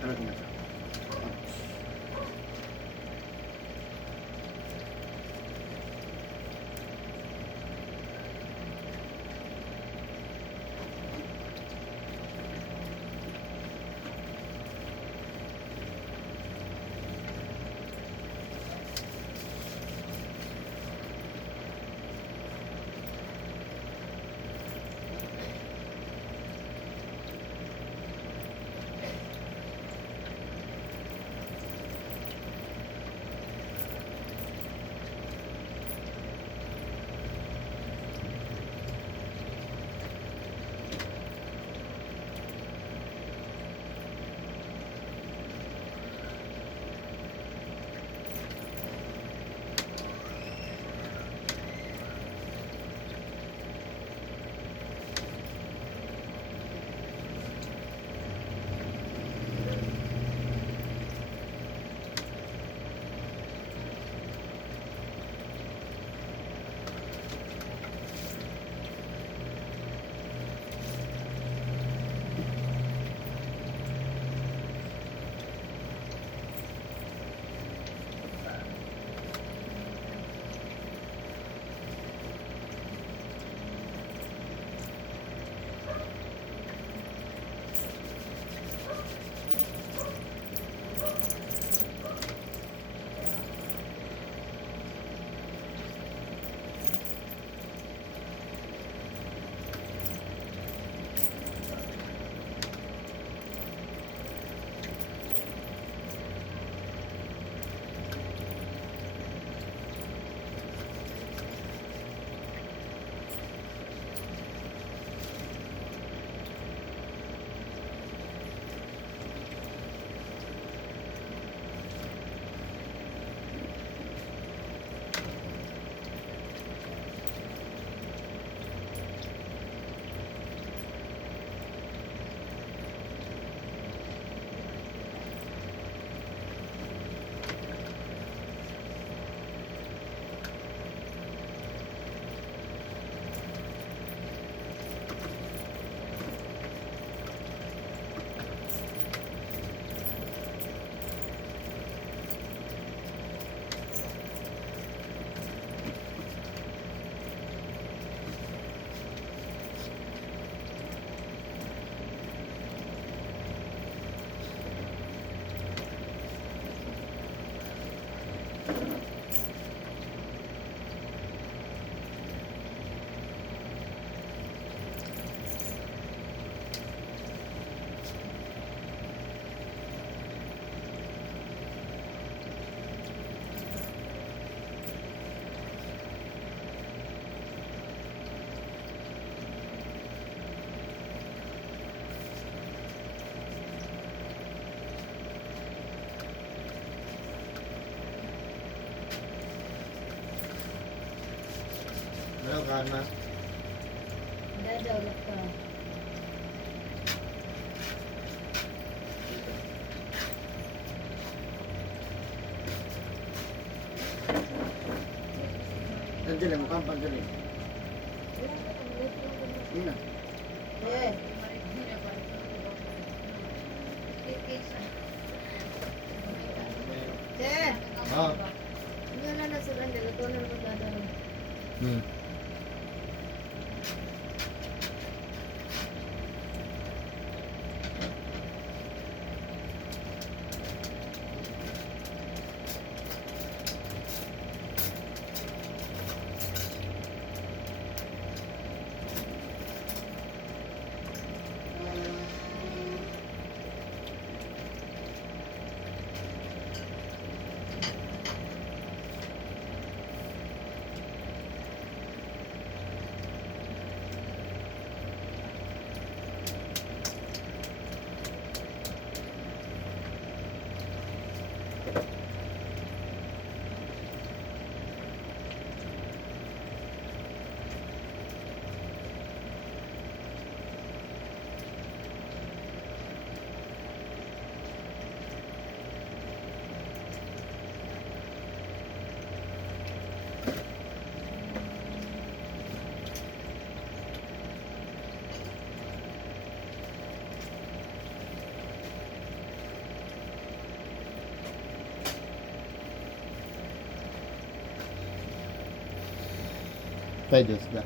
Ano ko na siya? Ano ka na? Dadawag pa. Nandiyan lang, mukhang pagdaling. Yun na. Eh. Eh. Oo. Hindi na nasulan. Dalato na naman dadawag. Pwede sila.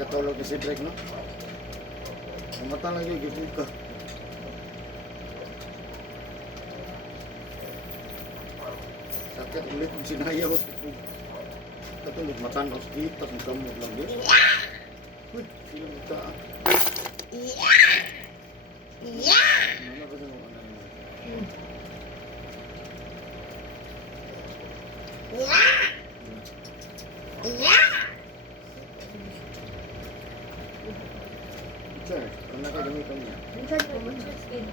katulog ni Cedric, no? Ang mata lang yung gipid ko. Sakit ulit kung sinayaw. Katulog matanos kita kung kamot lang yun. Uy, sila mata. Mana ba yung ano yun? Sir, ano nakagamitan niya? Minsan po, skin.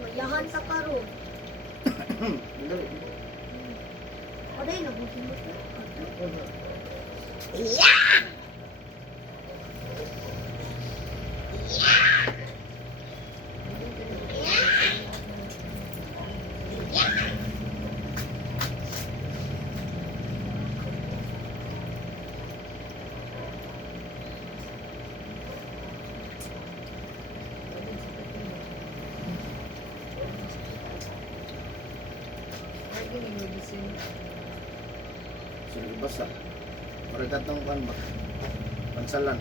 Mayahan sa karo. Dali. Aday, nabusin mo po. Lagi ni medicine. Sige, basta. Marikat ng kan ba? Pansalan.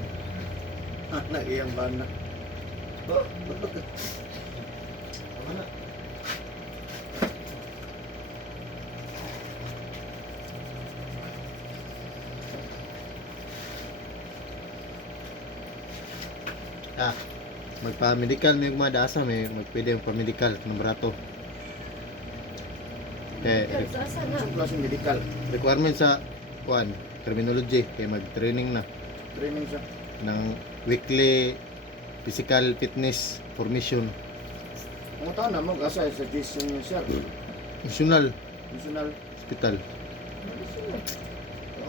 Anak iyang bana. Ano na? Magpa-medical may gumadaasa may magpwede yung pa-medical ng barato. Okay, Sasa na. Sa klaseng medical. requirement sa kuan terminology kay mag-training na Training siya. ng weekly physical fitness formation Ang taon na mag-asa sa Jason niya siya. national National. hospital.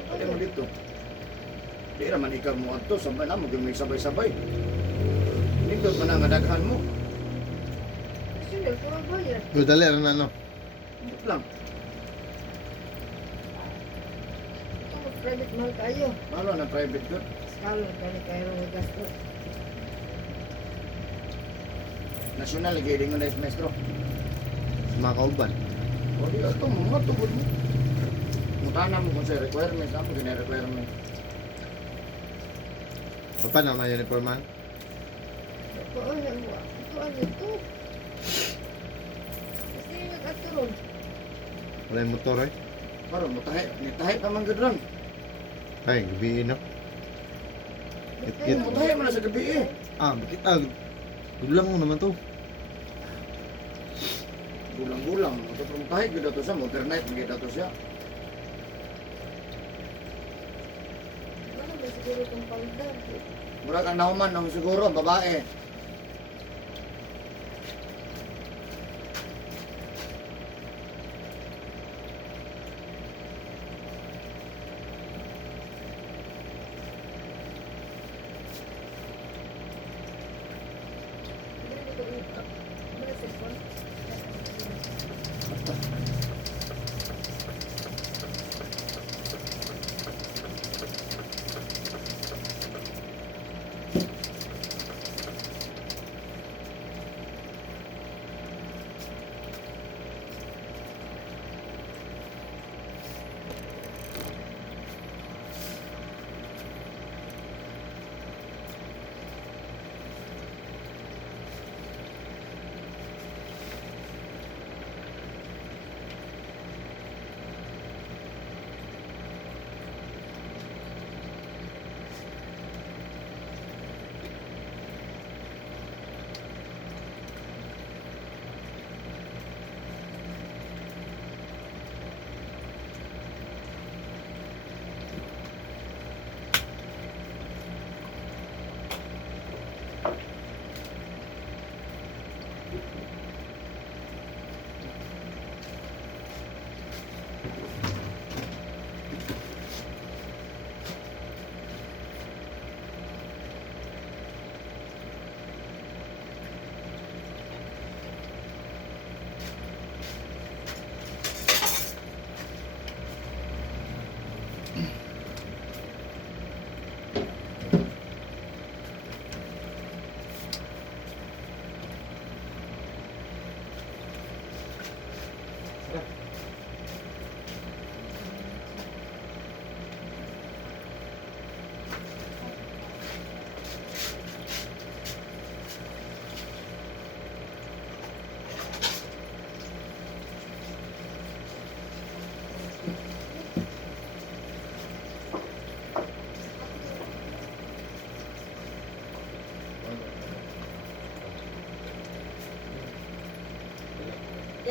Kaya mo dito. Di naman ikaw mo ato. Sabay na mo. May sabay-sabay. Nindot man ang adaghan mo. Sila, puro bayad. Go dali ano ano. Hindi lang. Ito, private mahal kayo. Ano na private good? Skalo, kani kayo ng gasto. National. Lagi mo na maestro. Mga kauban. O di ito mo. Matugod mo. Mutana mo kung sa requirements. Ano gina-requirement? Pa naman yun informan. Ito, ano mo? Ito, ano ito? Kasi yung nag-aturon. Wala yung motor eh. Parang mutahe. Nitahe pa man gudron. Ay, gabi no. Kit-kit. Mutahe mo na sa gabi eh. Bakit gulang mo naman to. Bulang-bulang. Ito pang mutahe. Gida to siya. Modernite. Gida to siya. Ano ba siguro itong paldan? Mura ka nauman ang siguro. Babae.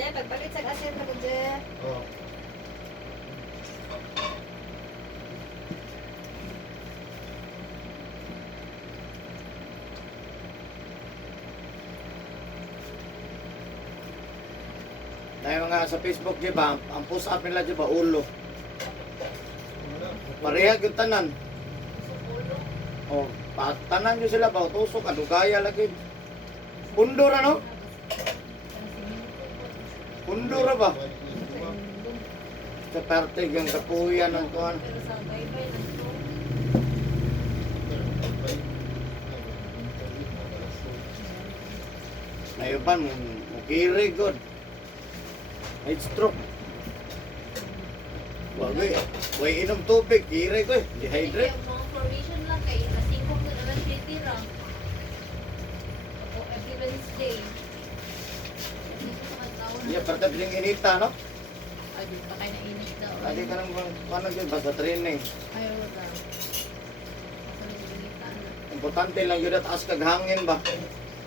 Je, pagpalit sa asin na ko, Je. Oh. Na yung nga sa Facebook, di ba? Ang post up nila, di ba? Ulo. Parehag yung tanan. Oh, tanan nyo sila ba? Tusok, adugaya lagi. Pundor ano? Pundor ba? Sa parte yung kapuyan ng tuhan. Pero sa baybay lang to. Nayuban, mukiri good. Head stroke. Wag inom tubig, kiri ko eh. Dehydrate. Yung mga formation lang kay nasingkong na naman titira. O every Wednesday. Dito sa katawon. Yeah, parte yung inita, no? Ay, di pa kayo nainit daw. Adi ka nang paano yun, basta training. Ayaw ka. Ako nag-initan. Importante lang yun at taas kag hangin ba?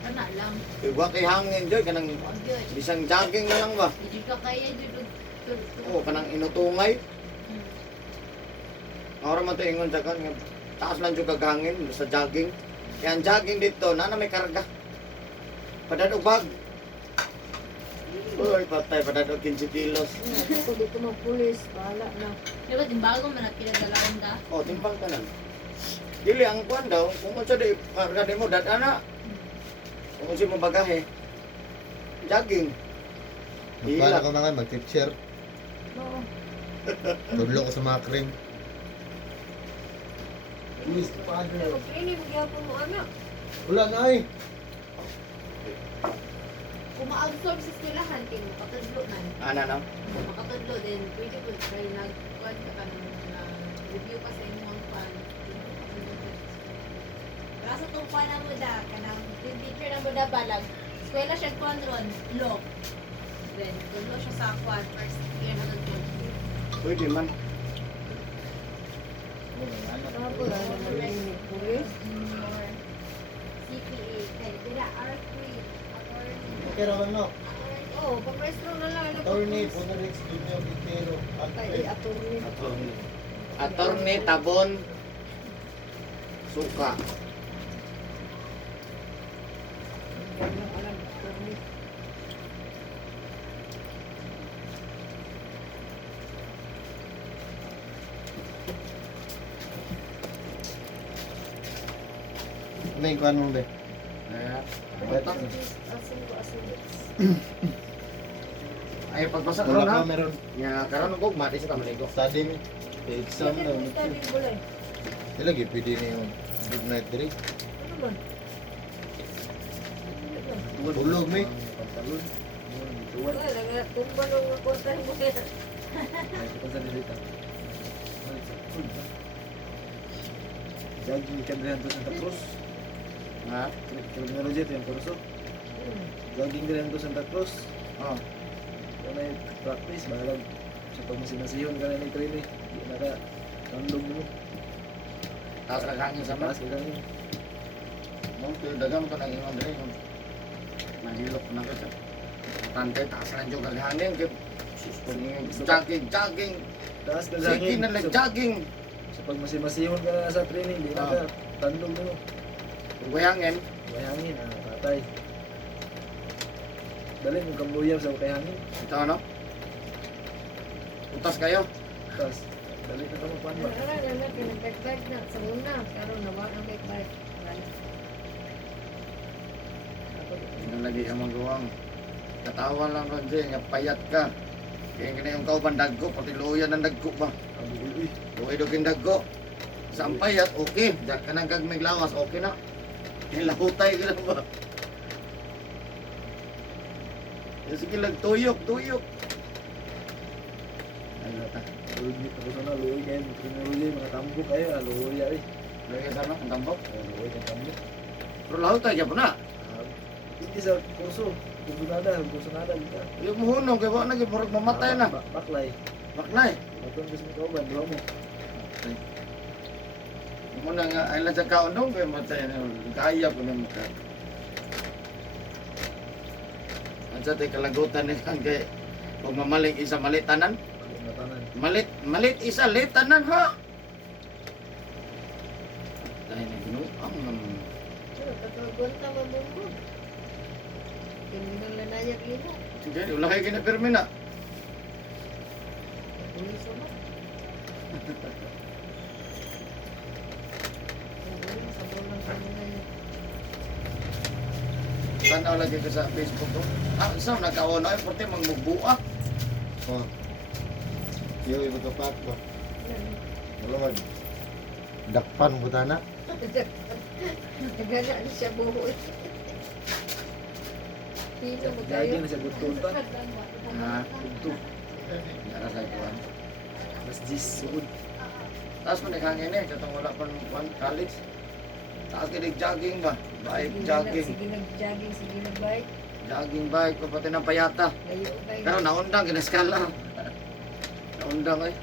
Ano lang. Iwa kay hangin dyan, kanang Huwag yun. bisang jogging na lang ba? Hindi ka kaya dito. Oo, kanang inutungay. Ahora man ito ingon sa kan, taas lang yung kaghangin sa jogging. Kaya ang jogging dito, na may karga. Padadog bag. Uy, patay, padadog 15 kilos. Kung dito mga pulis, bahala na. Di ba, timbago man ang pinagdalaon ka? O, timpang ka nan. Dili, ang kuwan daw, kung ano di, karga di mo, dadana. Kung ano mo bagahe. Jogging. Magpala ko na nga, mag-teacher. Oo. Tudlo ko sa mga cream. Mag-training, magyapon mo anak. Wala na eh. Kung ma-absorb sa eskwelahan, kayo makatudlo na. Ano, no? Makatudlo din, pwede ko try nag-quad ka ka na review pa sa inyong fan. Pero sa itong fan na mo da, kanang yung teacher na mo da balag, eskwela siya kwan ron, law. Then, tudlo siya sa kwan, first year na tudlo. Pwede man. Police? Or CPA, kaya dila R3, attorney. Okay raman no. Oo, pag-restro na lang. Attorney, Punarix, Junior, Pitero. Ay, attorney. Attorney Tabon Suka. Alam, attorney. Ano yung kuhan mo ba? Asin ko, asin. Ay, pagbasa ko Wala na. ka meron. Nga, karon ko, mati sa kamaligo. Study mo. Exam Sige, na. study bulay. Ilagi, pwede na yung good night diri. Ano ba? Tulog mo eh. Wala, tumba nung kwarta mo. Jogging ka din to Santa Cruz. Ha? Criminology ito yung kurso. Jogging din to Santa Cruz. Oh. Kung na practice, bahalag sa pagmasinasihon ka na ni training. Hindi na ka tandog mo. Tapos naghangin sa Taas mas. ka kami. Nung dagang ko nang ingon rin. Nahilok na ko sa tante, taas lang yung kaghangin. Jogging, jogging. Taas ka Sige na lang, jogging. Sa pagmasinasihon ka na sa training, hindi na ka tandog mo. Guyangin. May hangin, patay. Dali mo kambuyaw sa kay hangin. Ito ano? Utas kayo. Tapos, dali na ka makuhan ba? Wala, naman, pinag-bike na. Sa una, karon na wala ang bike. Hindi na lagi ang magawang. Katawa lang ron dyan, nga payat ka. Kaya nga yung kauban daggo, pati luya ng daggo ba? Uy, Luya dogin daggo. Sa ang payat, okay. Diyan ka nang gagmig lawas, okay na. Hilahutay ka na ba? Sige lang, tuyok, tuyok. Ay, nata. lugi, tapos na lugi kayo, criminology, mga tambok kayo, lugi ay. Lagi sa ano, ang tambok. Lugi kang tambok. Pero lahutay ka po na. Hindi sa kurso nada, hindi ka. Yung muhunong, kaya wala naging murag mamatay na. Baklay. Baknay. Batong kasi mo kauban, di ba mo? Mo na nga, ay lang sa kaunong, kaya matay na. Kaya po na mukha. Ang sa tayo kalagutan ni kang kay pag mamaling isa malitanan. Balik na tanan. Malit isa litanan ha. Dahil na ginuang naman. Pero katagon ta mabunggo. Hindi nang lanayak ino. Sige, wala kayo kinapirmi na. Ulit sa mo. Ulit sa bolang kami ngayon. Tanaw lagi ko sa Facebook ko. Saan nagkaon ay pati magmugbuak. Oh. Yo, iba ka pa ba? Wala mag. Dakpan mo tana. Nagana na siya buhol. Pino mo Lagi kayo. na siya gutol ta. Ha? Ito. Nara sa kuan. Mas 10 sugod. Tapos mo naghangin eh, katong wala pa ng college. Tapos kinig jogging ba? Bike jogging. Sige nag-jogging, sige nag-bike. Jogging bike, pati ng payata. Layo kayo. Pero naundang, kinaskala. Naundang eh.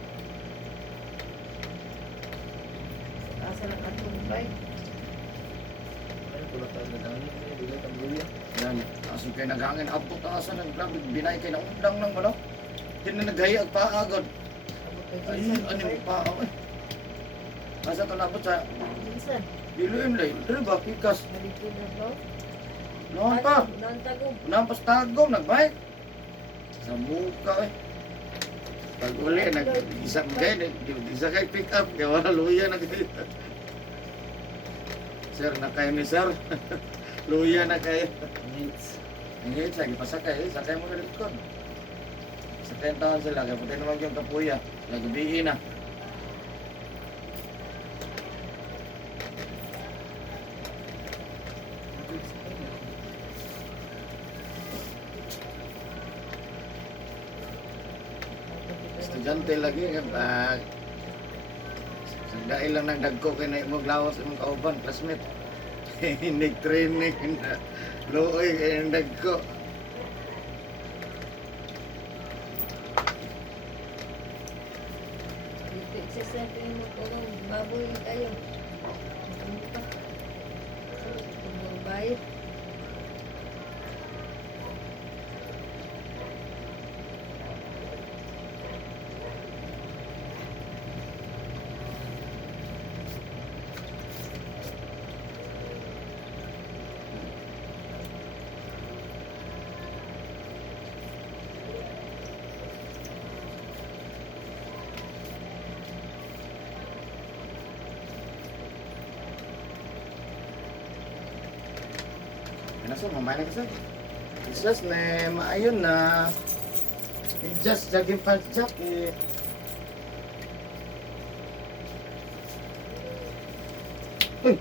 Asa lang atong bike. Ay, pula tayo na dangin. Ay, dili kang luya. Yan. Tapos yung kayo naghangin, abot na asa ng grabe. Binay kayo, naundang lang ba no? Hindi na naghayag pa agad. Abot kay Ay, Jinsan. ano yung pa ako eh. Asa ito nabot sa Jinsan. diluin lang. Dili ba, pikas. Nalito na bro. Noon pa. Nantagong. Nampas tagom, nagbike. Sa muka eh. Pag uli, nag-isa kayo, isa kayo pick up, kaya wala luya na kayo. Sir, na kayo ni sir. Luya na kayo. Hits. Ang hit, sige, pasakay, sakay mo na likod. Sakay ang taon sila, kaya pati naman yung kapuya. Nagbihin na. Estudyante lagi nga dahil lang nagdagko kay na mo glawas imong kauban classmate. Hindi training na looy kay nagdagko. Dito exercise kayo mo kung baboy kayo. Ano pa? Kung bayit. Ano sa mamay na kasi? Jesus na maayon na. Just jogging pa jacket. Uy,